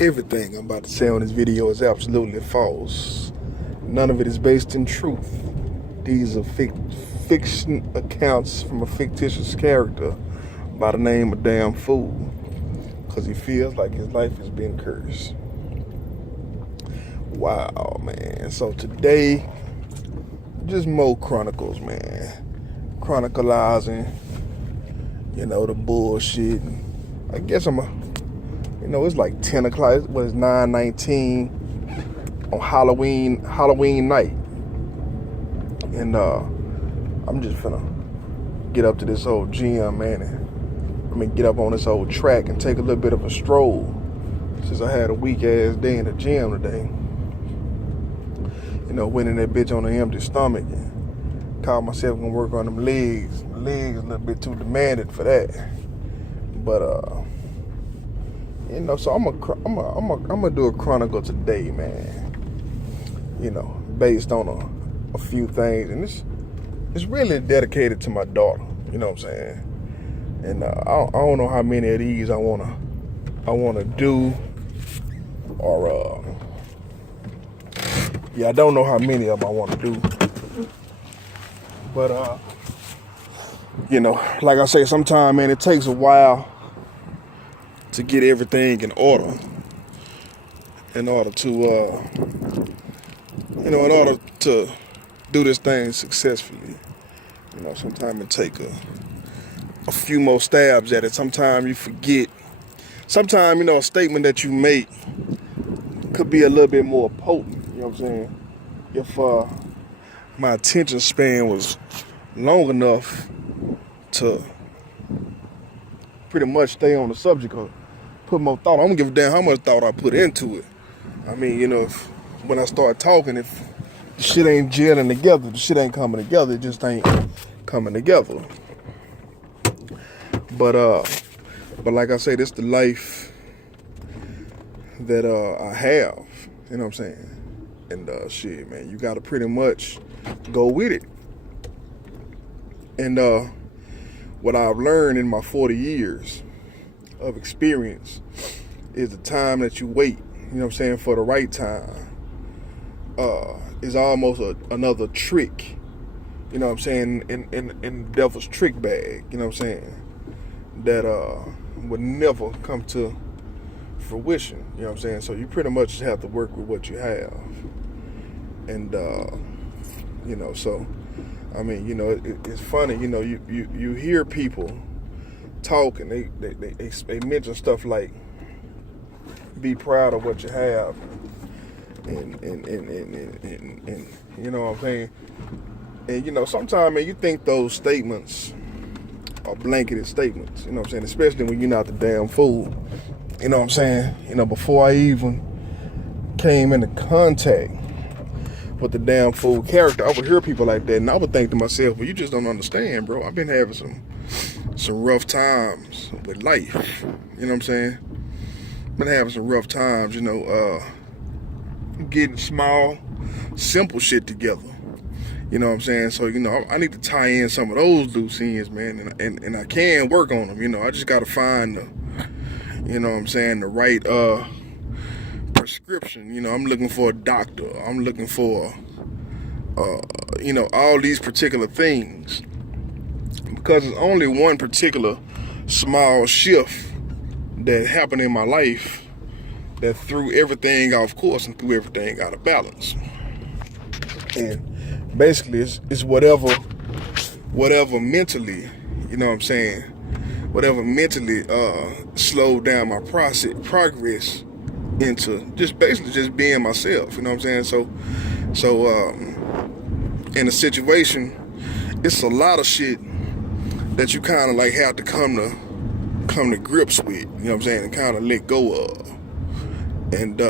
Everything I'm about to say on this video is absolutely false. None of it is based in truth. These are fiction accounts from a fictitious character by the name of Damn Fool, because he feels like his life is being cursed. Wow, man. So today, just more chronicles, man. Chronicalizing, the bullshit. I guess it's like 10 o'clock. It was 9:19 on Halloween night. And I'm just finna get up to this old gym, man. And get up on this old track and take a little bit of a stroll, since I had a weak ass day in the gym today. Went in that bitch on an empty stomach and called myself gonna work on them legs. The legs a little bit too demanded for that. But so I'm gonna do a chronicle today, man. Based on a few things, and it's really dedicated to my daughter. You know what I'm saying? And I don't know how many of these I wanna do, or I don't know how many of them I want to do. But like I say, sometimes, man, it takes a while to get everything in order to do this thing successfully. Sometimes it take a few more stabs at it. Sometimes you forget. Sometimes, a statement that you make could be a little bit more potent. You know what I'm saying? If my attention span was long enough to pretty much stay on the subject or put more thought. I don't give a damn how much thought I put into it. When I start talking, if the shit ain't gelling together, the shit ain't coming together, it just ain't coming together. But like I say, this the life that I have. You know what I'm saying? And shit, man, you gotta pretty much go with it. And what I've learned in my 40 years of experience is the time that you wait, for the right time, is almost another trick, in the devil's trick bag, that would never come to fruition, so you pretty much just have to work with what you have. And so it's funny, you hear people talk and they mention stuff like be proud of what you have, and you know what I'm saying. And sometimes, man, you think those statements are blanketed statements, especially when you're not the damn fool. You know what I'm saying? Before I even came into contact with the Damn Fool character, I would hear people like that, and I would think to myself, well, you just don't understand, bro. I've been having some rough times with life. You know what I'm saying? Been having some rough times, getting small, simple shit together. You know what I'm saying? So, I need to tie in some of those loose ends, man, and I can work on them. I just got to find the right prescription. I'm looking for a doctor. I'm looking for, all these particular things, because it's only one particular small shift that happened in my life that threw everything off course and threw everything out of balance. And basically, it's whatever mentally, whatever mentally slowed down my progress into just being myself. You know what I'm saying? So in a situation, it's a lot of shit that you kind of like have to come to grips with. You know what I'm saying? And kind of let go of. And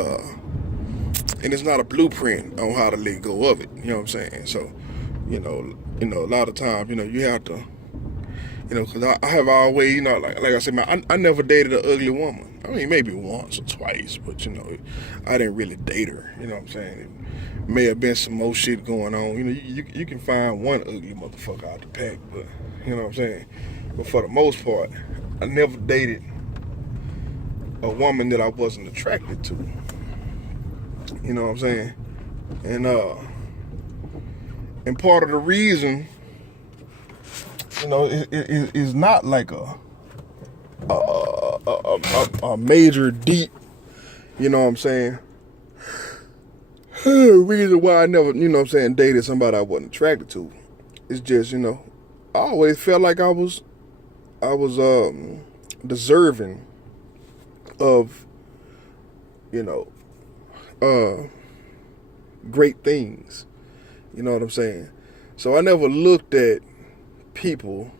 it's not a blueprint on how to let go of it. You know what I'm saying? So, a lot of times, you have to, because I have always, like I said, man, I never dated an ugly woman. I mean, maybe once or twice, but, I didn't really date her. You know what I'm saying? It may have been some more shit going on. You can find one ugly motherfucker out the pack, but, you know what I'm saying? But for the most part, I never dated a woman that I wasn't attracted to. You know what I'm saying? And part of the reason, it is not like a major deep, you know what I'm saying, reason why I never, dated somebody I wasn't attracted to. It's just, I always felt like I was deserving of, great things. You know what I'm saying? So I never looked at people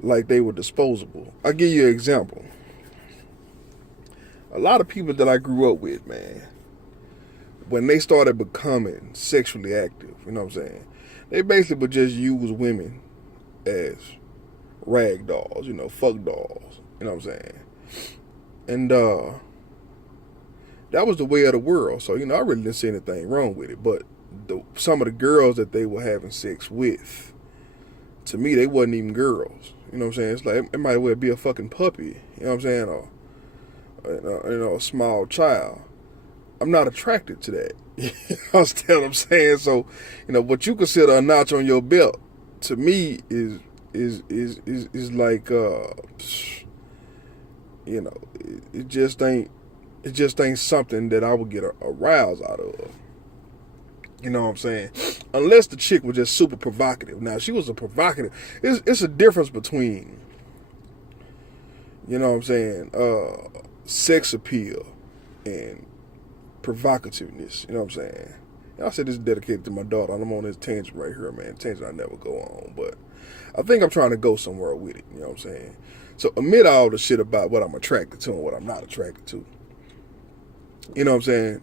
like they were disposable. I'll give you an example. A lot of people that I grew up with, man, when they started becoming sexually active, you know what I'm saying, they basically would just use women as rag dolls, fuck dolls, you know what I'm saying? And that was the way of the world. So, I really didn't see anything wrong with it. But some of the girls that they were having sex with, to me, they wasn't even girls. You know what I'm saying? It's like, it might well be a fucking puppy, you know what I'm saying? Or a small child. I'm not attracted to that. You understand what I'm saying? So, what you consider a notch on your belt, to me, is like, it just ain't something that I would get a rouse out of. You know what I'm saying? Unless the chick was just super provocative. Now, she was a provocative. It's a difference between, you know what I'm saying, sex appeal and provocativeness. You know what I'm saying? I said this is dedicated to my daughter. I'm on this tangent right here, man. Tangent I never go on. But I think I'm trying to go somewhere with it. You know what I'm saying? So amid all the shit about what I'm attracted to and what I'm not attracted to, you know what I'm saying?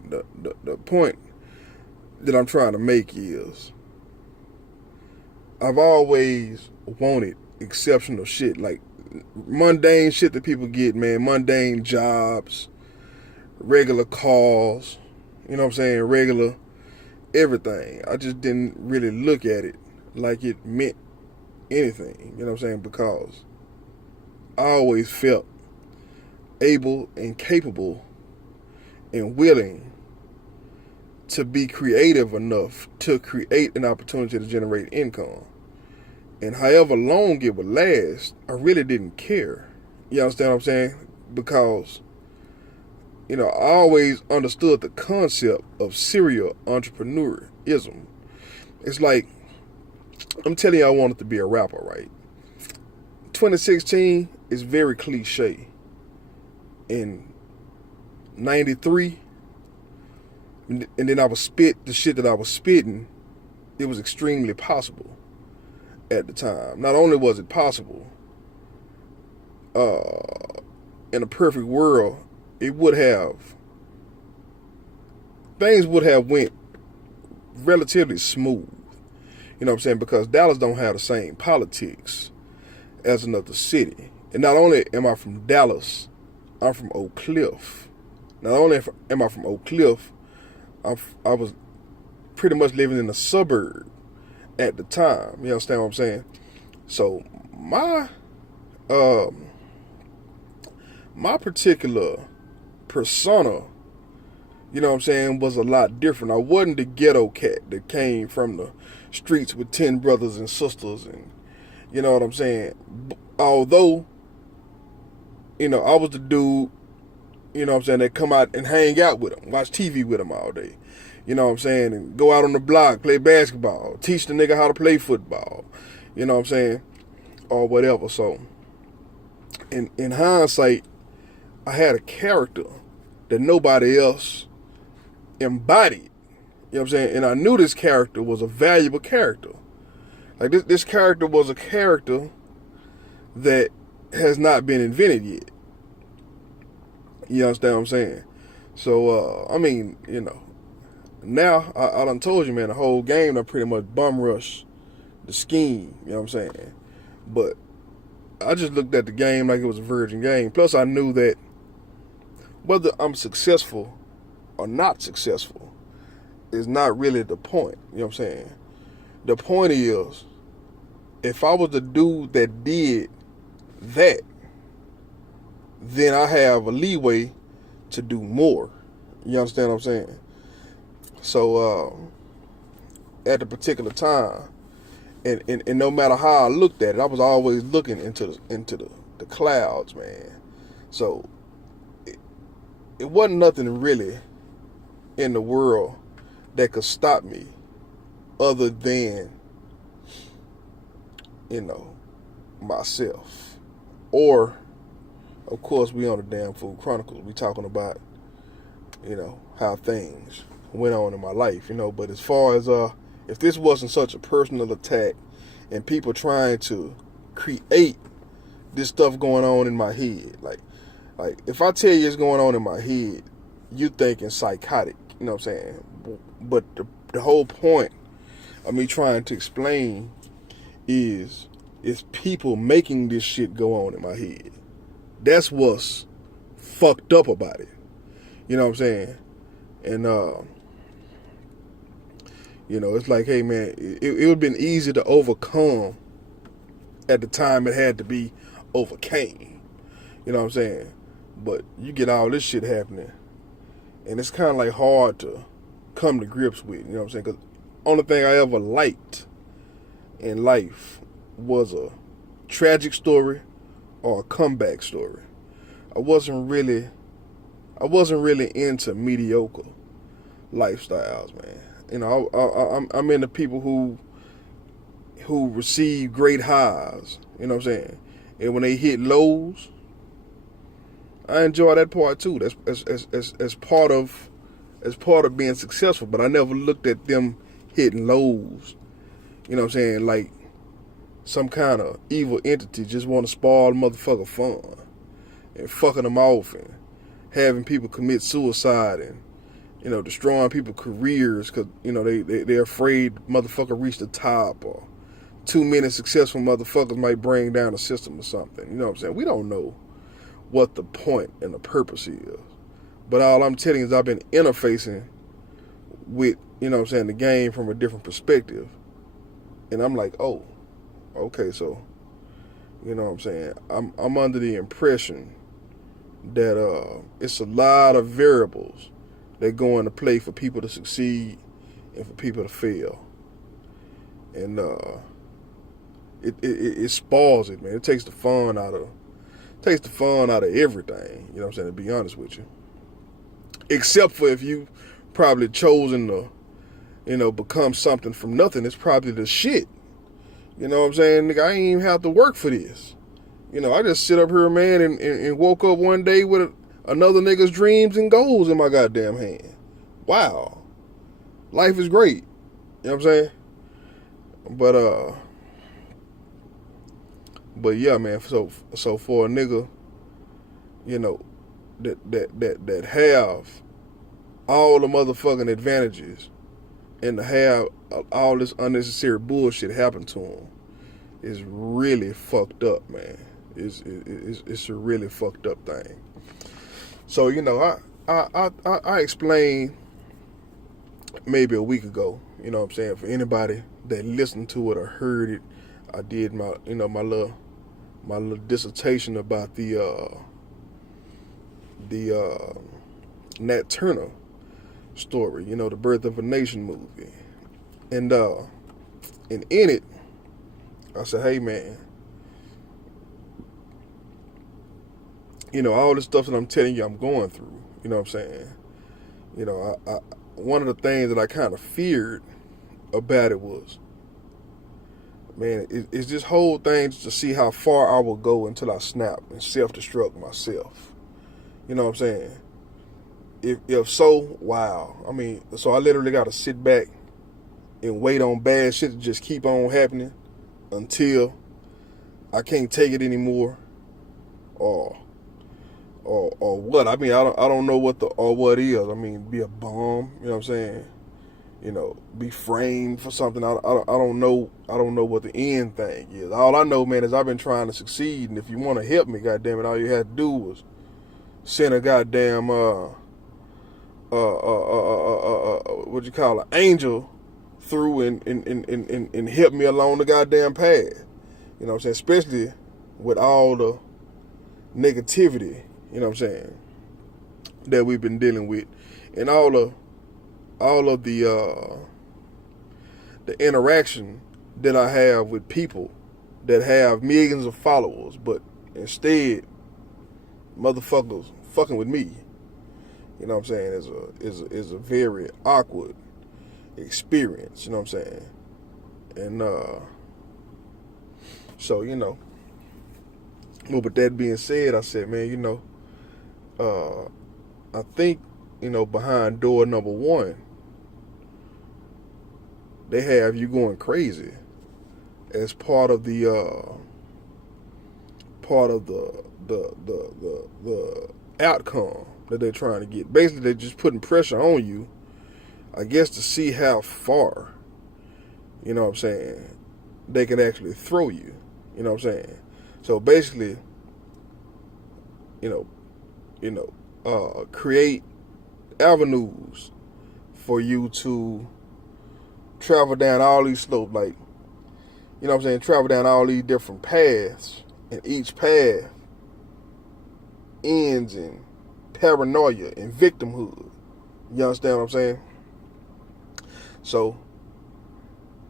The point that I'm trying to make is I've always wanted exceptional shit, like mundane shit that people get, man. Mundane jobs, regular cars, you know what I'm saying? Regular everything. I just didn't really look at it like it meant anything, you know what I'm saying? Because I always felt able and capable and willing to be creative enough to create an opportunity to generate income. And however long it would last, I really didn't care. You understand what I'm saying? Because, I always understood the concept of serial entrepreneurism. It's like, I'm telling you, I wanted to be a rapper, right? 2016 is very cliche. In 93, and then I would spit the shit that I was spitting. It was extremely possible at the time. Not only was it possible, in a perfect world, things would have went relatively smooth. You know what I'm saying? Because Dallas don't have the same politics as another city. And not only am I from Dallas, I'm from Oak Cliff. Not only am I from Oak Cliff, I was pretty much living in a suburb at the time. You understand what I'm saying? So my particular persona, you know what I'm saying, was a lot different. I wasn't the ghetto cat that came from the streets with 10 brothers and sisters, and you know what I'm saying. Although, I was the dude, you know what I'm saying, that come out and hang out with them, watch TV with them all day. You know what I'm saying? And go out on the block, play basketball, teach the nigga how to play football. You know what I'm saying? Or whatever. So, in hindsight, I had a character that nobody else embodied. You know what I'm saying? And I knew this character was a valuable character. Like, this character was a character that has not been invented yet. You understand what I'm saying? So, now, I done told you, man, the whole game, I pretty much bum rush the scheme, you know what I'm saying? But I just looked at the game like it was a virgin game. Plus, I knew that whether I'm successful or not successful is not really the point, you know what I'm saying? The point is, if I was the dude that did that, then I have a leeway to do more. You understand what I'm saying? So at the particular time, and no matter how I looked at it, I was always looking into the clouds, man. So it wasn't nothing really in the world that could stop me other than, myself. Or, of course, we on the Damn Food Chronicles. We talking about, how things went on in my life, But as far as, if this wasn't such a personal attack and people trying to create this stuff going on in my head, like if I tell you it's going on in my head, you thinking psychotic, you know what I'm saying? But the whole point of me trying to explain is people making this shit go on in my head. That's what's fucked up about it. You know what I'm saying? And, it's like, hey, man, it would have been easy to overcome at the time it had to be overcame. You know what I'm saying? But you get all this shit happening, and it's kind of like hard to come to grips with. You know what I'm saying? Because only thing I ever liked in life was a tragic story or a comeback story. I wasn't really into mediocre lifestyles, man. I'm into people who receive great highs. You know what I'm saying? And when they hit lows, I enjoy that part too. That's as part of being successful. But I never looked at them hitting lows, you know what I'm saying, like some kind of evil entity just want to spoil motherfucker fun and fucking them off and having people commit suicide and, destroying people's careers because, they're afraid motherfucker reach the top, or too many successful motherfuckers might bring down the system or something. You know what I'm saying? We don't know what the point and the purpose is. But all I'm telling you is I've been interfacing with, the game from a different perspective. And I'm like, oh, okay, so, you know what I'm saying? I'm under the impression that it's a lot of variables that go into play for people to succeed and for people to fail. And it spoils it, man. It takes the fun out of everything, you know what I'm saying, to be honest with you. Except for if you probably chosen to, become something from nothing. It's probably the shit. You know what I'm saying? Nigga, I ain't even have to work for this. I just sit up here, man, and woke up one day with another nigga's dreams and goals in my goddamn hand. Wow. Life is great. You know what I'm saying? But yeah, man, so for a nigga, that have all the motherfucking advantages and to have all this unnecessary bullshit happen to him is really fucked up, man. It's a really fucked up thing. So, I explained maybe a week ago, you know what I'm saying, for anybody that listened to it or heard it, I did my little dissertation about the Nat Turner story, the Birth of a Nation movie. And in it, I said, hey man, all this stuff that I'm telling you I'm going through, you know what I'm saying? I one of the things that I kind of feared about it was, man, it's this whole thing to see how far I will go until I snap and self-destruct myself. You know what I'm saying? If so, wow. I mean, so I literally got to sit back and wait on bad shit to just keep on happening until I can't take it anymore, or what? I mean, I don't know what what is. I mean, be a bum. You know what I'm saying? Be framed for something. I don't know. I don't know what the end thing is. All I know, man, is I've been trying to succeed. And if you want to help me, goddamn it, all you had to do was send a goddamn what you call an angel through and help me along the goddamn path. You know what I'm saying? Especially with all the negativity You know what I'm saying? That we've been dealing with, and all of the interaction that I have with people that have millions of followers, but instead motherfuckers fucking with me. You know what I'm saying? Is a very awkward experience. You know what I'm saying? And so well, with that being said, I said, man, I think behind door number one, they have you going crazy as part of the outcome that they're trying to get. Basically, they're just putting pressure on you, I guess, to see how far, you know what I'm saying, they can actually throw you. You know what I'm saying? So basically, create avenues for you to travel down all these slopes, like, you know what I'm saying, travel down all these different paths, and each path ends in paranoia and victimhood. You understand what I'm saying? So,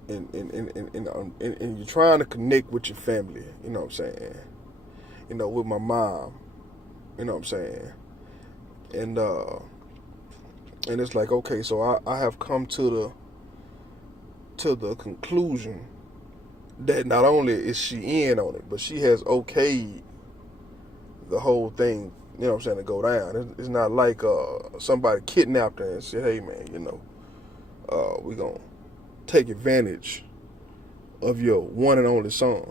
and you're trying to connect with your family, you know what I'm saying? With my mom, you know what I'm saying? And it's like, okay, so I have come to the conclusion that not only is she in on it, but she has okayed the whole thing, you know what I'm saying, to go down. It's not like somebody kidnapped her and said, hey man, we gonna take advantage of your one and only son.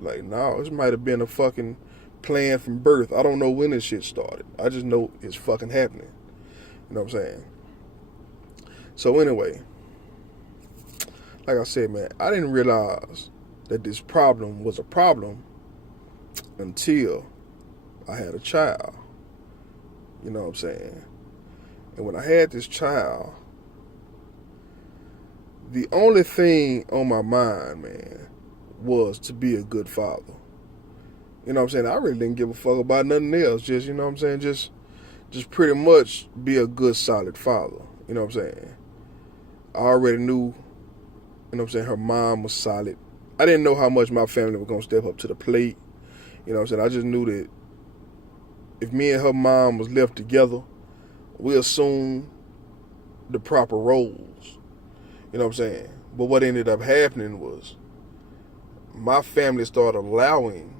Like, no, this might have been a fucking plan from birth. I don't know when this shit started. I just know it's fucking happening. You know what I'm saying? So anyway, like I said, man, I didn't realize that this problem was a problem until I had a child. You know what I'm saying? And when I had this child, the only thing on my mind, man, was to be a good father. You know what I'm saying? I really didn't give a fuck about nothing else. Just, you know what I'm saying? Just pretty much be a good, solid father. You know what I'm saying? I already knew, you know what I'm saying, her mom was solid. I didn't know how much my family was going to step up to the plate. You know what I'm saying? I just knew that if me and her mom was left together, we assumed the proper roles. You know what I'm saying? But what ended up happening was my family started allowing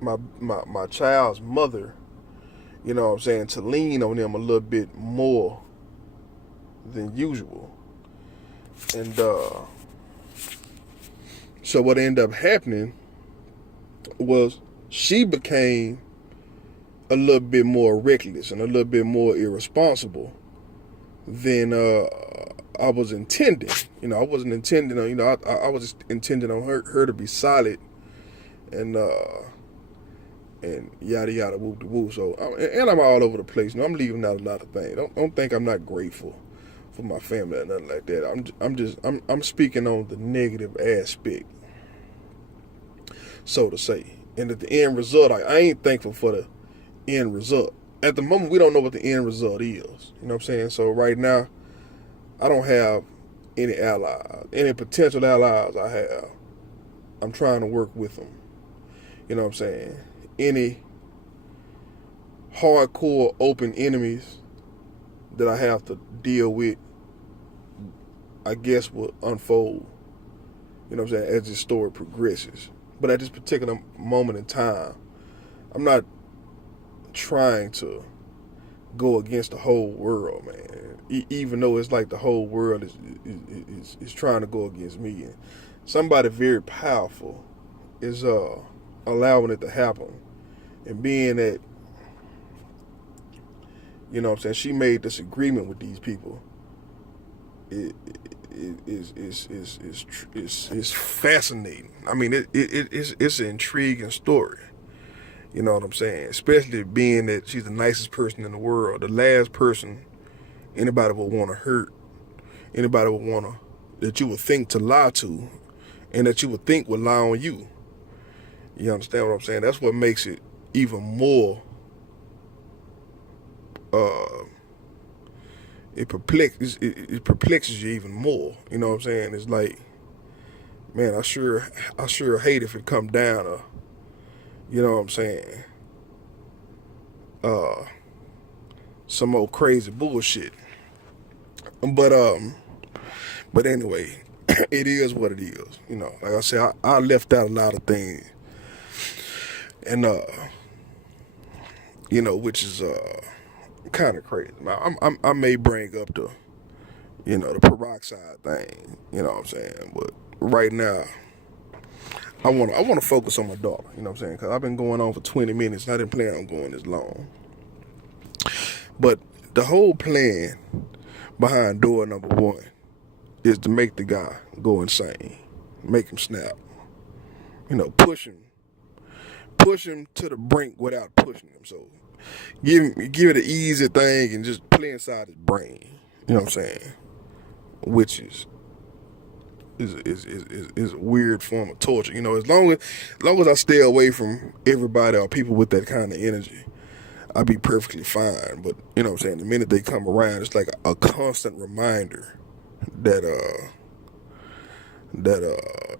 my child's mother, you know what I'm saying, to lean on them a little bit more than usual. And so what ended up happening was she became a little bit more reckless and a little bit more irresponsible than I was intending. I wasn't intending on, I was intending on her to be solid and yada yada whoop de woo. So and I'm all over the place. I'm leaving out a lot of things. Don't think I'm not grateful for my family or nothing like that. I'm speaking on the negative aspect, so to say. And at the end result, I ain't thankful for the end result. At the moment, we don't know what the end result is. You know what I'm saying? So right now, I don't have any allies, any potential allies I have. I'm trying to work with them. You know what I'm saying? Any hardcore open enemies that I have to deal with, I guess, will unfold, you know what I'm saying, as this story progresses. But at this particular moment in time, I'm not trying to go against the whole world, man. Even though it's like the whole world is trying to go against me. And somebody very powerful is allowing it to happen. And being that, you know what I'm saying, she made this agreement with these people, it's fascinating. I mean, it's an intriguing story. You know what I'm saying? Especially being that she's the nicest person in the world, the last person anybody would want to hurt, anybody would want to, that you would think to lie to, and that you would think would lie on you. You understand what I'm saying? That's what makes it even more. It perplexes you even more. You know what I'm saying? It's like, man, I sure hate if it come down to, you know what I'm saying, some old crazy bullshit. But anyway, it is what it is. You know, like I said, I left out a lot of things, and you know, which is kind of crazy. I may bring up the, you know, the peroxide thing. You know what I'm saying? But right now, I want to focus on my daughter. You know what I'm saying? Because I've been going on for 20 minutes. And I didn't plan on going this long. But the whole plan behind door number one is to make the guy go insane, make him snap. You know, push him to the brink without pushing him. So give it an easy thing and just play inside his brain. You know what I'm saying? Which is a weird form of torture. You know, as long as I stay away from everybody or people with that kind of energy, I'll be perfectly fine. But you know what I'm saying, the minute they come around, it's like a constant reminder that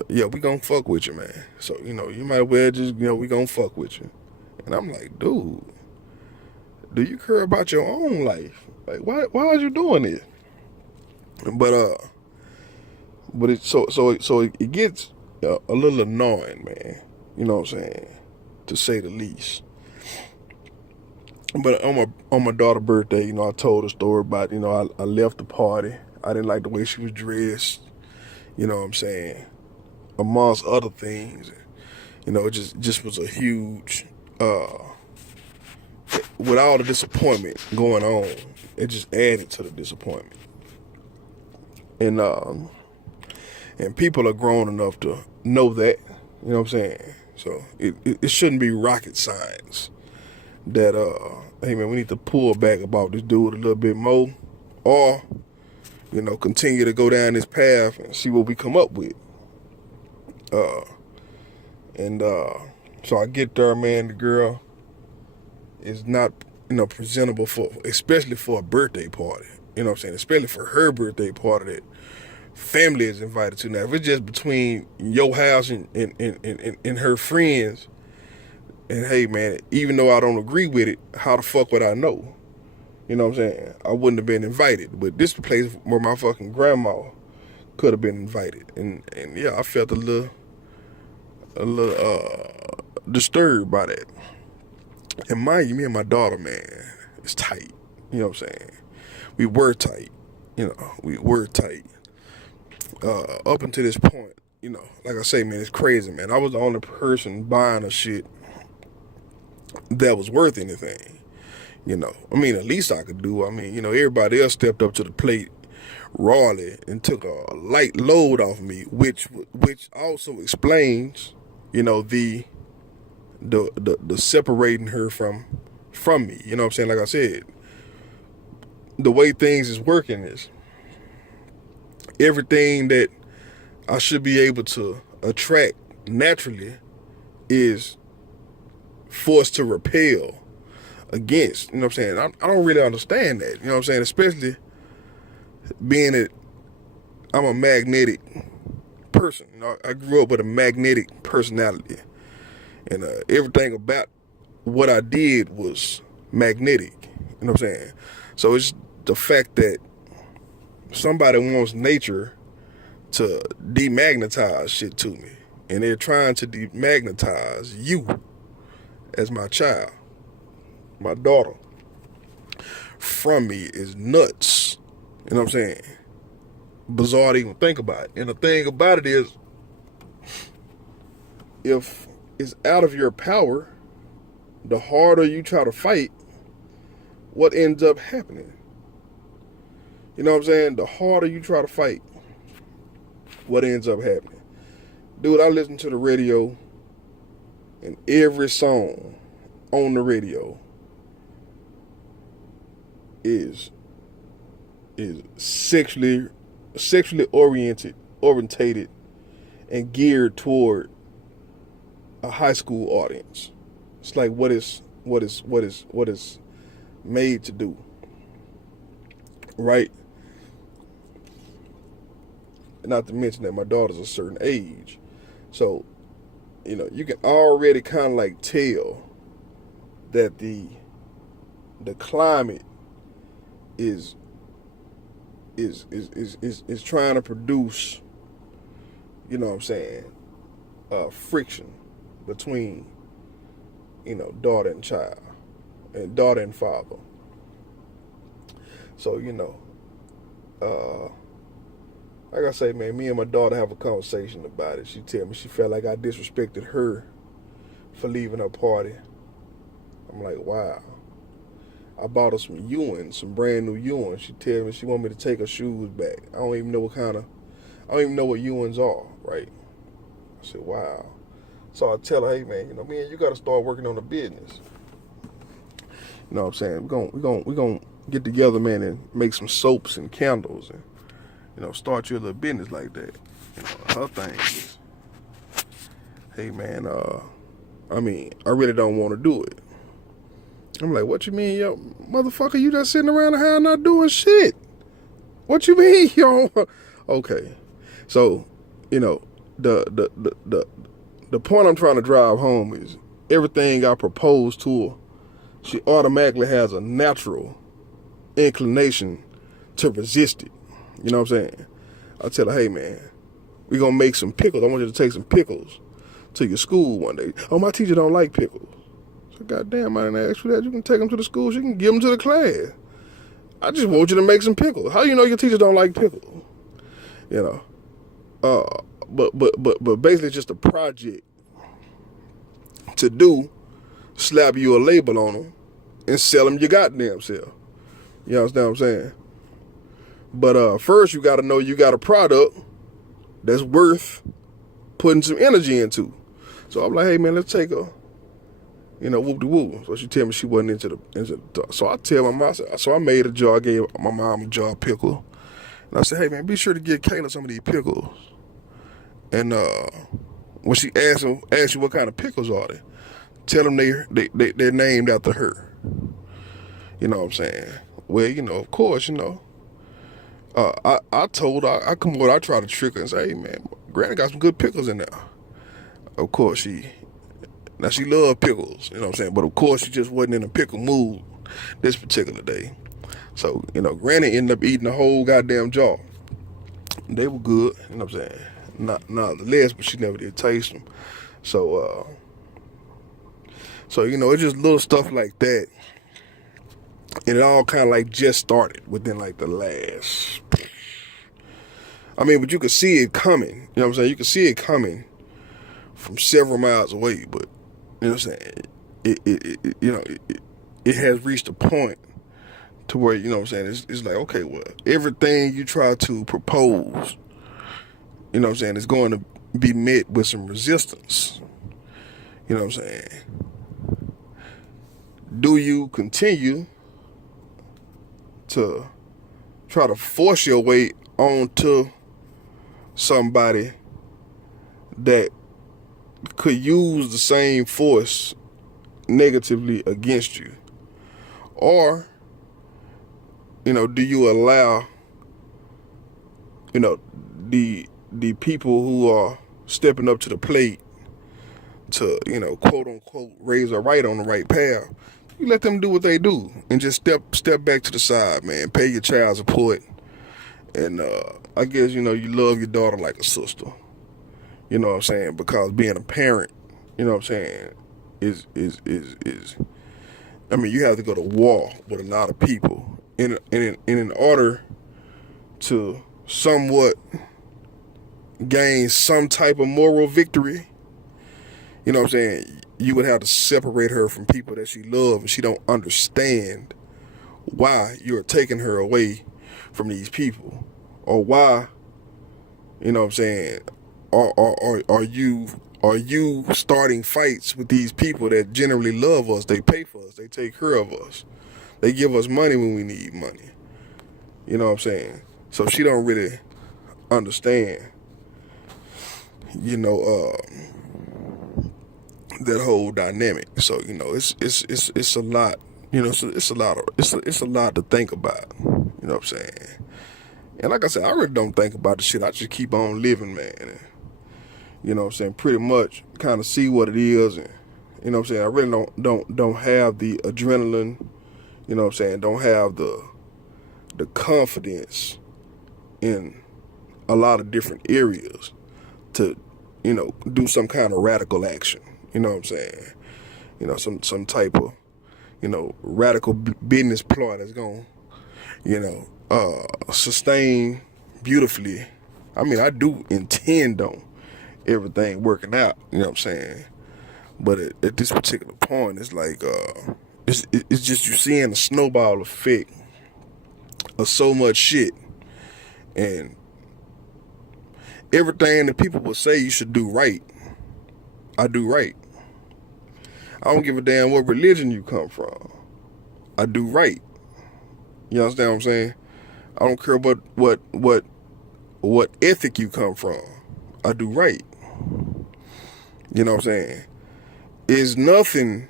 yeah, we gonna fuck with you, man. So, you know, you might well just, you know, we gonna fuck with you. And I'm like, dude, do you care about your own life? Like, why are you doing this? But it it gets a little annoying, man. You know what I'm saying, to say the least. But on my daughter's birthday, you know, I told a story about, you know, I left the party. I didn't like the way she was dressed. You know what I'm saying? Amongst other things, you know, it just was a huge, with all the disappointment going on, it just added to the disappointment. And people are grown enough to know that, you know what I'm saying? So it shouldn't be rocket science that, hey man, we need to pull back about this dude a little bit more, or, you know, continue to go down this path and see what we come up with. So I get there, man. The girl is not, you know, presentable especially for a birthday party. You know what I'm saying? Especially for her birthday party that family is invited to. Now, if it's just between your house and her friends, and hey, man, even though I don't agree with it, how the fuck would I know? You know what I'm saying? I wouldn't have been invited. But this is the place where my fucking grandma could have been invited. And yeah, I felt a little disturbed by that. And mind you, me and my daughter, man, it's tight. You know what I'm saying? We were tight. You know, we were tight. Up until this point, you know, like I say, man, it's crazy, man. I was the only person buying a shit that was worth anything. You know, I mean, at least I could do. I mean, you know, everybody else stepped up to the plate rawly and took a light load off me, which also explains, you know, the separating her from me. You know what I'm saying? Like I said, the way things is working is everything that I should be able to attract naturally is forced to repel against. You know what I'm saying? I don't really understand that. You know what I'm saying? Especially being that I'm a magnetic person. You know, I grew up with a magnetic personality. And everything about what I did was magnetic. You know what I'm saying? So it's the fact that somebody wants nature to demagnetize shit to me. And they're trying to demagnetize you as my child, my daughter, from me is nuts. You know what I'm saying? Bizarre to even think about it. And the thing about it is, if it's out of your power, the harder you try to fight, what ends up happening? You know what I'm saying? The harder you try to fight, what ends up happening? Dude, I listen to the radio, and every song on the radio is sexually orientated and geared toward a high school audience. It's like what is made to do, right? Not to mention that my daughter's a certain age, so you can already kind of like tell that the climate is trying to produce, what I'm saying, friction between, daughter and child, and daughter and father. So, like I say, man, me and my daughter have a conversation about it. She tell me she felt like I disrespected her for leaving her party. I'm like, wow. I bought her some Ewans, some brand new Ewans. She tell me she want me to take her shoes back. I don't even know what Ewans are, right? I said, wow. So I tell her, hey man, man, you gotta start working on the business. You know what I'm saying? We're gonna get together, man, and make some soaps and candles and start your little business like that. Her thing is, hey man, I really don't want to do it. I'm like, what you mean, yo, motherfucker? You just sitting around the house not doing shit. What you mean, yo? Okay, so the point I'm trying to drive home is everything I propose to her, she automatically has a natural inclination to resist it. You know what I'm saying? I tell her, hey man, we gonna make some pickles. I want you to take some pickles to your school one day. Oh, my teacher don't like pickles. So goddamn, I didn't ask for that. You can take them to the school. She can give them to the class. I just want you to make some pickles. How do you know your teachers don't like pickles? But basically it's just a project to do. Slap you a label on them and sell them your goddamn self. You understand what I'm saying? But first you got to know you got a product that's worth putting some energy into. So I'm like, hey man, let's take a, whoop-de-woo. So she tell me she wasn't into the so I tell my mom, so I made a jar, I gave my mom a jar of pickle. And I said, hey man, be sure to get Kayla some of these pickles. And when she asks you what kind of pickles are they, tell them they're named after her. You know what I'm saying? Well, of course, I told her, I come over, I try to trick her and say, hey man, Granny got some good pickles in there. Of course she loved pickles, you know what I'm saying? But of course she just wasn't in a pickle mood this particular day. So, Granny ended up eating the whole goddamn jar. They were good, you know what I'm saying? Not the less, but she never did taste them. So, it's just little stuff like that. And it all kind of like just started within like the last, but you could see it coming. You know what I'm saying? You could see it coming from several miles away, but you know what I'm saying? It has reached a point to where, you know what I'm saying, it's like, okay, well, everything you try to propose, you know what I'm saying, is going to be met with some resistance. You know what I'm saying? Do you continue to try to force your way onto somebody that could use the same force negatively against you? Or, do you allow, the people who are stepping up to the plate to, quote unquote, raise a right on the right path, you let them do what they do and just step back to the side, man. Pay your child support. And I guess, you love your daughter like a sister. You know what I'm saying? Because being a parent, you know what I'm saying, is you have to go to war with a lot of people. In order to somewhat gain some type of moral victory, you know what I'm saying, you would have to separate her from people that she loves and she don't understand why you're taking her away from these people, or why, you know what I'm saying, are you starting fights with these people that generally love us, they pay for us, they take care of us, they give us money when we need money. You know what I'm saying? So she don't really understand, that whole dynamic. So it's a lot. It's a lot to think about. You know what I'm saying? And like I said, I really don't think about the shit. I just keep on living, man. And, you know what I'm saying? Pretty much kind of see what it is. And, you know what I'm saying? I really don't have the adrenaline. You know what I'm saying? Don't have the confidence in a lot of different areas to, do some kind of radical action. You know what I'm saying? Some type of, radical business ploy that's going to, sustain beautifully. I mean, I do intend on everything working out, you know what I'm saying? But at this particular point, it's like, it's just you seeing the snowball effect of so much shit. And everything that people will say you should do right, I do right. I don't give a damn what religion you come from. I do right. You understand what I'm saying? I don't care what ethic you come from. I do right. You know what I'm saying? It's nothing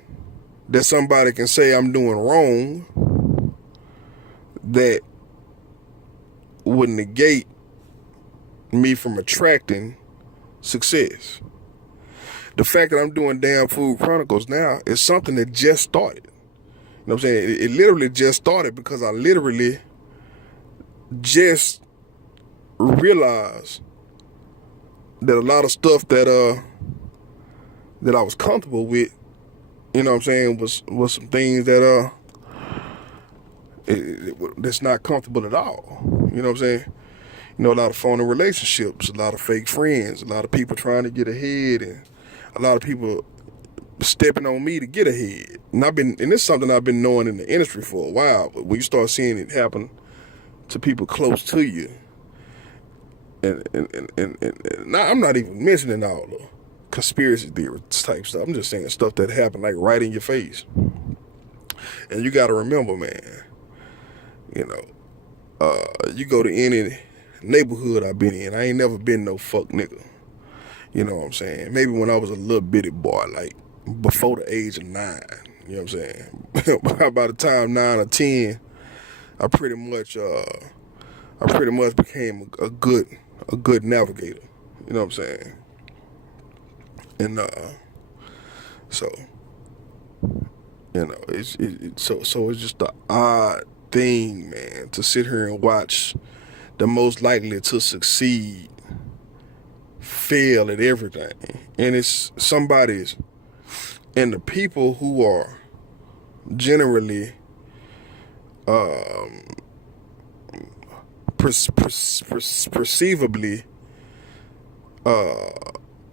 that somebody can say I'm doing wrong that would negate me from attracting success. The fact that I'm doing Damn Food Chronicles now is something that just started. You know what I'm saying? It literally just started because I literally just realized that a lot of stuff that I was comfortable with, you know what I'm saying, was some things that that's not comfortable at all. You know what I'm saying? A lot of phony relationships, a lot of fake friends, a lot of people trying to get ahead, and a lot of people stepping on me to get ahead. And it's something I've been knowing in the industry for a while, but when you start seeing it happen to people close to you, and now I'm not even mentioning all the conspiracy theory type stuff. I'm just saying stuff that happened like right in your face. And you got to remember, man, you go to any neighborhood I've been in, I ain't never been no fuck nigga. You know what I'm saying? Maybe when I was a little bitty boy, like before the age of 9. You know what I'm saying? By the time 9 or 10, I pretty much became a good navigator. You know what I'm saying? And so it's just an odd thing, man, to sit here and watch the most likely to succeed fail at everything. And it's somebody's, and the people who are generally perceivably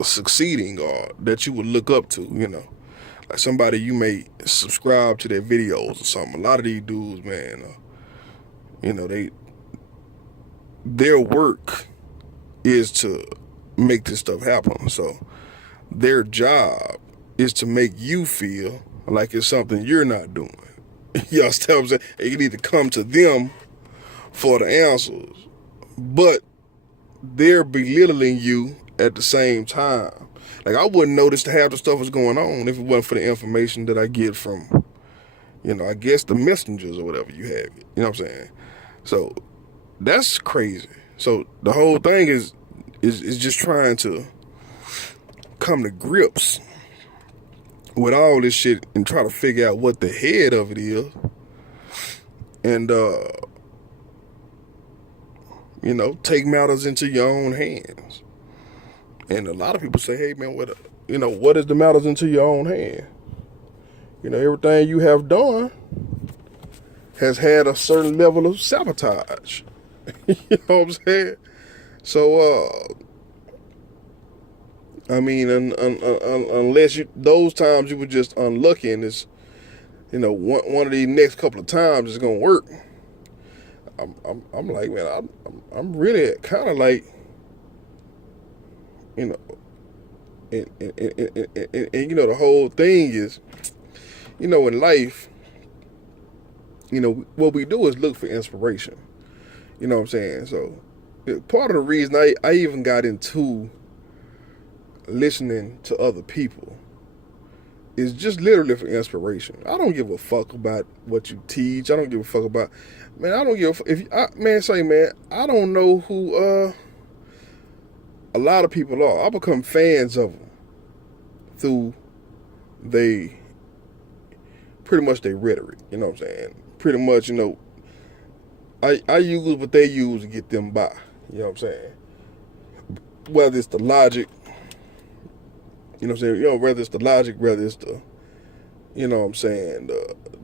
succeeding, or that you would look up to, like somebody you may subscribe to their videos or something. A lot of these dudes, man, their work is to make this stuff happen. So their job is to make you feel like it's something you're not doing. You understand what I'm saying? And you need to come to them for the answers, but they're belittling you at the same time. Like, I wouldn't notice half the stuff was going on if it wasn't for the information that I get from, I guess the messengers or whatever you have. You know what I'm saying? So that's crazy. So the whole thing is just trying to come to grips with all this shit and try to figure out what the head of it is. And, take matters into your own hands. And a lot of people say, hey, man, what is the matters into your own hand? Everything you have done has had a certain level of sabotage. You know what I'm saying? So, unless those times you were just unlucky, and it's, one of these next couple of times it's gonna work. I'm like, man, I'm really kind of like, and the whole thing is, in life, what we do is look for inspiration. You know what I'm saying? So part of the reason I even got into listening to other people is just literally for inspiration. I don't give a fuck about what you teach. I don't give a fuck about, man. I don't give a man. I don't know who a lot of people are. I become fans of them through they pretty much their rhetoric. You know what I'm saying? Pretty much, you know, I use what they use to get them by. You know what I'm saying? Whether it's the logic, you know what I'm saying? You know, whether it's the logic, whether it's the, you know what I'm saying,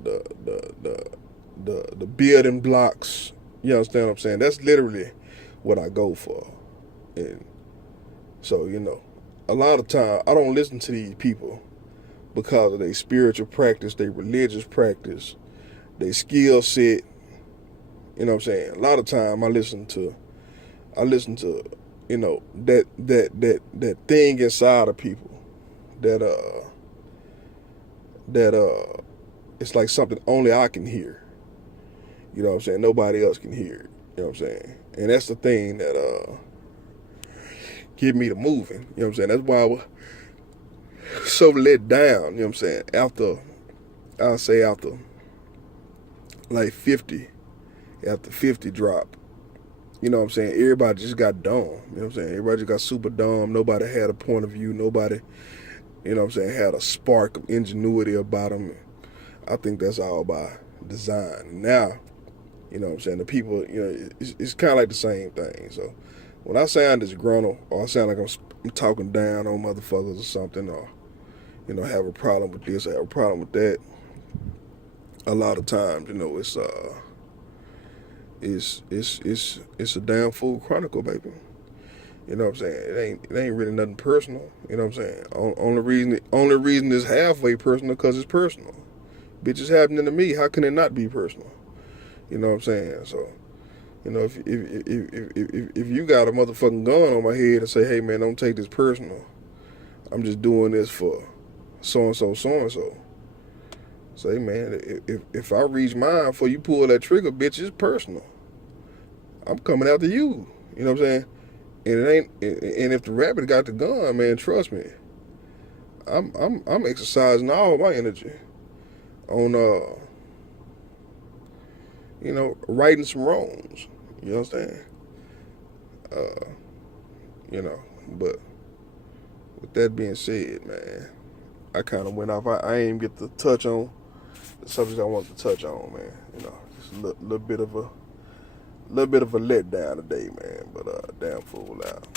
the building blocks. You understand what I'm saying? That's literally what I go for. And so, you know, a lot of time I don't listen to these people because of their spiritual practice, their religious practice, their skill set. You know what I'm saying? A lot of time I listen to, you know, that thing inside of people that it's like something only I can hear. You know what I'm saying? Nobody else can hear it. You know what I'm saying? And that's the thing that get me to moving. You know what I'm saying? That's why I was so let down, you know what I'm saying? After like 50, after 50 drop, you know what I'm saying? Everybody just got dumb. You know what I'm saying? Everybody just got super dumb. Nobody had a point of view. Nobody, you know what I'm saying, had a spark of ingenuity about them. I think that's all by design. Now, you know what I'm saying, the people, you know, it's kind of like the same thing. So when I sound disgruntled or I sound like I'm talking down on motherfuckers or something, or, you know, have a problem with this, I have a problem with that, a lot of times, you know, it's a damn fool chronicle, baby. You know what I'm saying? It ain't really nothing personal. You know what I'm saying? Only reason it's halfway personal because it's personal. Bitch, it's happening to me. How can it not be personal? You know what I'm saying? So, you know, if you got a motherfucking gun on my head and say, hey man, don't take this personal. I'm just doing this for so and so. Say, man, if I reach mine before you pull that trigger, bitch, it's personal. I'm coming after you. You know what I'm saying? And if the rabbit got the gun, man, trust me, I'm exercising all my energy on you know, righting some wrongs. You understand? You know, but with that being said, man, I kind of went off. I ain't even get to touch on the subject I wanted to touch on, man. You know, just a little bit of a letdown today, man. But damn fool out.